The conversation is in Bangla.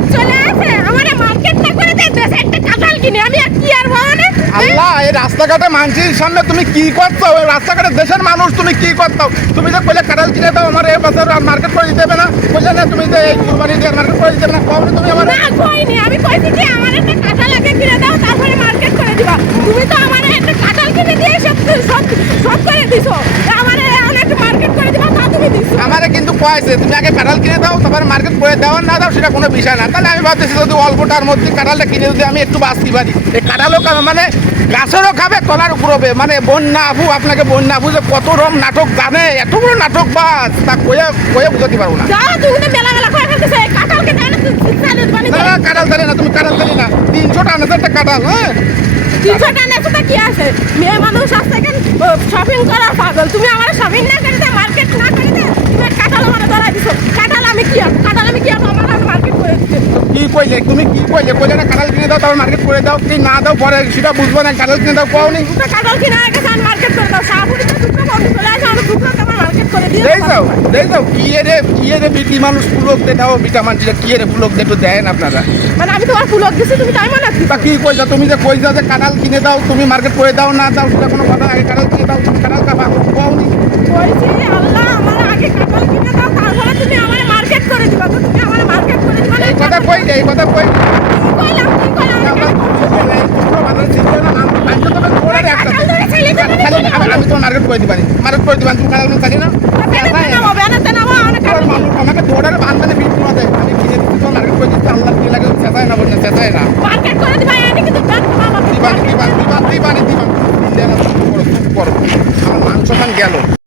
ঈদ চলে আসে আমারে মার্কেট না করে দে দেশে একটা কাঁঠাল কিনে আমি আর কি আর বলে আল্লাহ এই রাস্তাঘাটে মানুষের সামনে তুমি কি করছো ওই রাস্তাঘাটে দেশের মানুষ তুমি কি করছো তুমি যে কইলে কাঁঠাল কিনে দাও আমার এই বছর মার্কেট করে দিতে হবে না বললে না তুমি যে এই কুরবানি দিয়ে মার্কেট করে দিতে হবে না কখনো তুমি আমার না কইনি আমি কইছি কি আমার একটা কাঁঠাল আগে কিনে দাও তারপরে মার্কেট করে দিবা তুমি তো আমারে একটা কাঁঠাল কিনে দিয়ে সব করে দিছো আমারে অনেক মার্কেট করে দিবা তা তুমি দিছো আমারে কিন্তু কয়েছে তুমি আগে কাঁঠাল কিনে দাও তারপরে মার্কেট করে দাও না দাও সেটা কোনো বিষয় না তাহলে আমি ভাবতেছি যদি অল্পটার মধ্যে কাঁঠালটা কিনে যদি আমি একটু বাঁচতে পারি এই কাঁঠালও মানে গাছেরও খাবে তলার উপর হবে মানে বন্যা আবু আপনাকে বন্যা আবু যে কত রকম নাটক জানে এত বড় নাটক বাস তা কয়ে বুঝাতে পারবো না যাও তুমি তো মেলা করে ফেলতেছ এই কাঁঠালকে দেয় না চালের বানি না না কাঁঠাল জানি না তুমি কাঁঠাল জানি না 300 টাকা আছে একটা কাঁঠাল হ্যাঁ 300 টাকা নেছো কি আছে মেয়ে মানুষ আসছে কেন শপিং করার পাগল তুমি আমার শপিং না করে দে মার্কেট না করে দে তুমি কাঁঠাল আমার ধরাই দিছো কাঁঠাল আমি কি আমার মার্কেট করে দিতে কি কইলে তুমি কি কইলে না কাঁঠাল কিনে দাও তারপর মার্কেট করে দাও কি না দাও পরে সেটা বুঝবো না কাঁঠাল কিনে দাও পাওনি দুটো কাঁঠাল কিনে আগে আমি মার্কেট করে দাও সাপুরিতে দুটো বন্ধ চলে আসে আমি দুটো তোমার মার্কেট করে দিয়ে দেই দাও কি রে বিটি মানুষ পুলক দেখাও বিটা মানুষরা কি রে পুলক দেখো দেন আপনারা মানে আমি তোমার ফুলক দিছি তুমি তাই মানে তা কি কইছো তুমি যে কইছো যে কাঁঠাল কিনে দাও তুমি মার্কেট করে দাও না দাও সেটা কোনো কথা আগে কাঁঠাল কিনে দাও তুমি কাঁঠাল খাবা পাওনি কইছি আল্লাহ আমার আগে কাঁঠাল কিনে দাও তারপরে তুমি আমারে মার্কেট করে দিবা তো তুমি আমারে মার্কেট করে দিবা এই কথা কইলে কি কইলাম আমি তো মার্কেট করে দিবানি তুমি কাঁঠাল থাকি না